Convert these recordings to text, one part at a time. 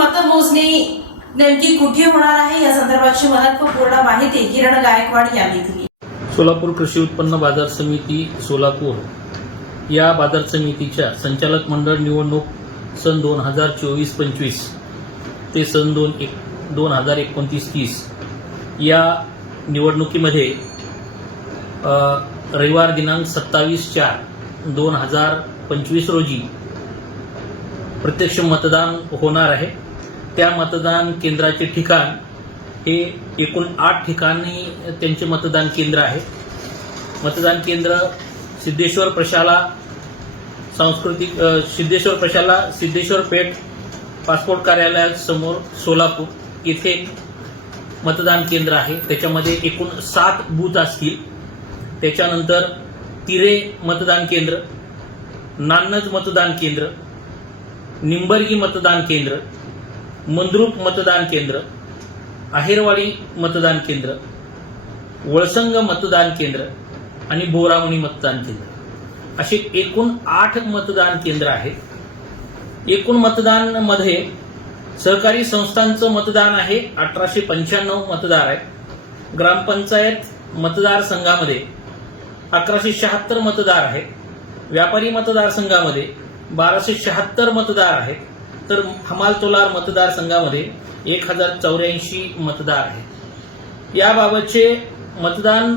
मतमोजणी नेमकी कुठे होणार आहे या संदर्भाची महत्त्वपूर्ण माहिती किरण गायकवाड यांनी दिली। सोलापूर कृषी उत्पन्न बाजार समिती सोलापूर या बाजार समितीच्या संचालक मंडळ निवडणूक सन 2024-25 ते सन 2029-30 या निवडणुकीमध्ये रविवार दिनांक 27/4/2025 रोजी प्रत्यक्ष मतदान होणार आहे। त्या मतदान केंद्राचे ठिकाण हे एकूण 8 ठिकाणी त्यांचे मतदान केंद्र आहे। मतदान केंद्र सिद्धेश्वर प्रशाला सिद्धेश्वर पेठ पासपोर्ट कार्यालयासमोर सोलापूर येथे एक मतदान केंद्र आहे। त्याच्यामध्ये एकूण 7 बूथ असतील। त्याच्यानंतर तिरे मतदान केंद्र, नान्नज मतदान केंद्र, निंबर्गी मतदान केंद्र, मंद्रुप मतदान केंद्र, आहेरवाडी मतदान केंद्र, वळसंग मतदान केंद्र आणि बोरावणी मतदान केंद्र असे एकूण 8 मतदान केंद्र आहेत। एकूण मतदानामध्ये सहकारी संस्थांचं मतदान आहे 1895 मतदार आहेत। ग्रामपंचायत मतदारसंघामध्ये 1176 मतदार आहेत। व्यापारी मतदारसंघामध्ये 1276 मतदार आहेत। तर हमाल-तोलार मतदारसंघामध्ये 1084 मतदार आहेत। याबाबतचे मतदान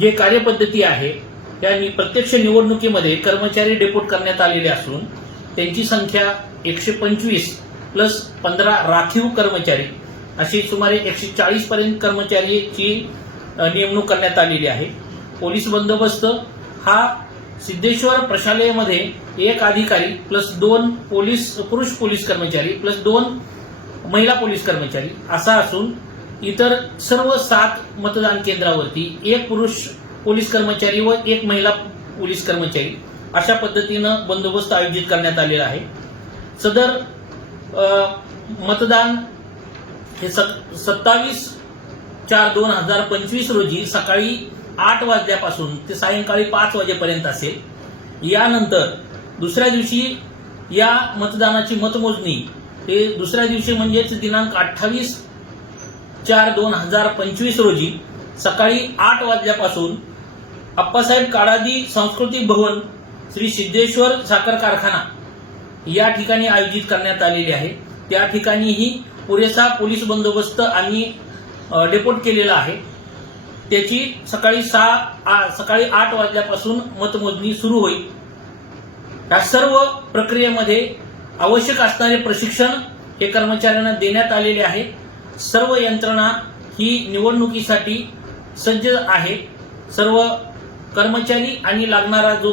जे कार्यपद्धती आहे त्या प्रत्यक्ष निवडणुकीमध्ये कर्मचारी डेपोट करण्यात आलेले असून त्यांची संख्या 125 प्लस 15 राखीव कर्मचारी अशी सुमारे 140 पर्यंत कर्मचारीची नेमणूक करण्यात आलेली आहे। पोलीस बंदोबस्त हा सिद्धेश्वर प्रशालेमध्ये 1 अधिकारी प्लस 2 पुरुष पोलीस कर्मचारी प्लस 2 महिला पोलीस कर्मचारी असा असून इतर सर्व 7 मतदान केंद्रावरती 1 पुरुष पोलीस कर्मचारी व 1 महिला पोलीस कर्मचारी अशा पद्धतीनं बंदोबस्त आयोजित करण्यात आलेला आहे। सदर मतदान हे 27/4/2025 रोजी सकाळी 8 वाजल्यापासून ते सायंकाळी 5 वाजेपर्यंत असेल। यानंतर दुसऱ्या दिवशी या मतदानाची मतमोजणी हे दुसऱ्या दिवशी म्हणजेच दिनांक 28/4/2025 रोजी सकाळी 8 वाजल्यापासून अप्पासाहेब काळादी सांस्कृतिक भवन श्री सिद्धेश्वर साखर कारखाना या ठिकाणी आयोजित करण्यात आलेली आहे। त्या ठिकाणीही पुरेसा पोलीस बंदोबस्त आम्ही डेपोट केलेला आहे। त्याची सकाळी 8 वाजल्यापासून मतमोजणी सुरू होईल। या सर्व प्रक्रियेमध्ये आवश्यक असणारे प्रशिक्षण हे कर्मचाऱ्यांना देण्यात आलेले आहे। सर्व यंत्रणा ही निवडणुकीसाठी सज्ज आहे। सर्व कर्मचारी आणि लागणारा जो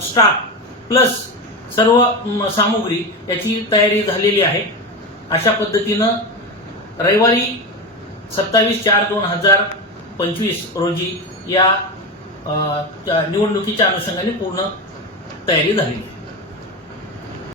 स्टाफ प्लस सर्व सामुग्री याची तयारी झालेली आहे। अशा पद्धतीनं रविवारी 27/4/2025 रोजी या निवडणुकीच्या अनुषंगाने पूर्ण तयारी झाली आहे।